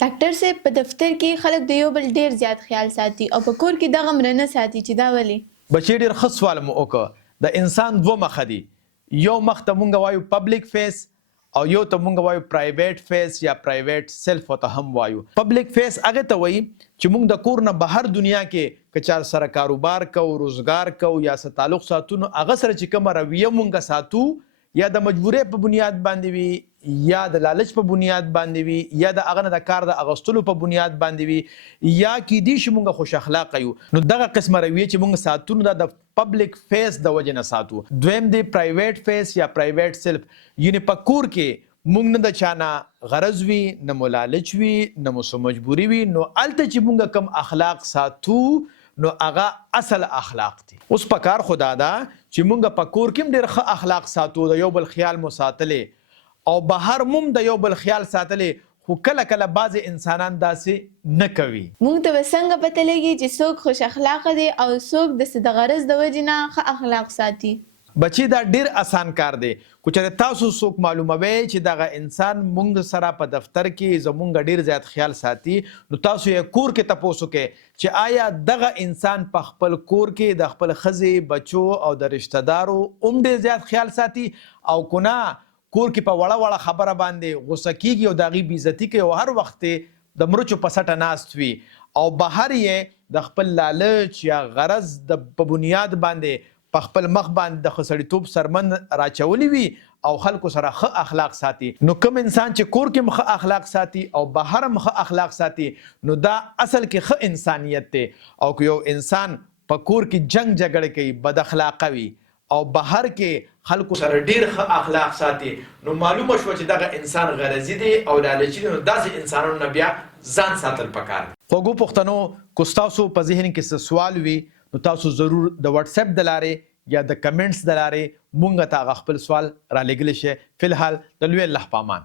ډاکټر صاحب په دفتر کې خلک د یو بل ډیر زیات خیال ساتي او په کور کې دغه مرنه ساتي چې دا ولې بچی ډیر ښه سوال مو وکړه. د انسان دوه مخه دي، یو مخ ته مونږ وایو پبلک فیس او یو ته مونږ وایو پرایویټ فیس یا پرایویټ سیلف ته هم وایو. پبلک فیس هغه ته وایي چې مونږ د کور نه بهر دنیا کې که چا سره کاروبار کو، روزګار کو یا سره تعلق ساتو، نو هغه سره چې کومه رویه مونږ ساتو یا د مجبورۍ په بنیاد باندې وي یا د لالچ په بنیاد باندې وي یا د هغه نه د کار د اغوستلو په بنیاد باندې وي یا کیدای شي مونږ خوش اخلاقه یو، نو دغه قسمه رویه چې مونږ ساتو نو دا د پبلک فیس د وجې نه ساتو. دویم دی پرایویټ فیس یا پرایویټ سیلف، یعنی په کور کې مونږ نه د چانه غرض وي، نه مو لالچ وي، نه مو څه مجبوري وي، نو هلته چې مونږ کم اخلاق ساتو نو هغه اصل اخلاق دي. اوس په کار خدا ده چې مونږ په کور کې ډېر ښه اخلاق ساتو، د یو بل خیال مو ساتلې او بهر مم د یو بل خیال ساتلې، خو کله کله بعضې انسانان داسې نه کوي. موږ ته به څنګه پته لګي چې څوک خوش اخلاقه دی او څوک د څه د غرض د وجې نه ښه اخلاق ساتي؟ بچی دا ډیر آسان کار دی. کو چې تاسو څوک معلوموي چې دغه انسان مونږ سره په دفتر کې زمونږ ډیر زیات خیال ساتي، نو تاسو یې کور کې تپوس وکړئ چې آیا دغه انسان په خپل کور کې د خپل ښځې، بچو او د رشته دارو هم ډیر زیات خیال ساتي او که نه کور کې په وړه وړه خبره باندې غوسه کیږي او د هغې بې عزتي کوي او هر وخت د مرچو په سټه ناست وي او بهر یې د خپل لالچ یا غرض په بنیاد باندې په خپل مخ باندې د ښه سړیتوب سرمن راچولی وي او خلکو سره ښه اخلاق ساتي. نو کوم انسان چې کور کې هم ښه اخلاق ساتي او بهر هم ښه اخلاق ساتي، نو دا اصل کې ښه انسانیت دی. او که یو انسان په کور کې جنگ جګړه کوي، بد اخلاقه وي او بهر کې خلکو سره ډیر ښه اخلاق ساتي، نو معلومه شوه چې دغه انسان غرضي دی او لالچي دی، نو داسې انسانانو نه بیا ځان ساتل پکار دی. خوږو پښتنو، که ستاسو په ذهن کې څه سوال وي نو تاسو ضرور د واتس اپ د لارې یا د کمنټس د لارې مونږ ته هغه خپل سوال را لېږلی شئ. فی الحال د لوی الله په امان.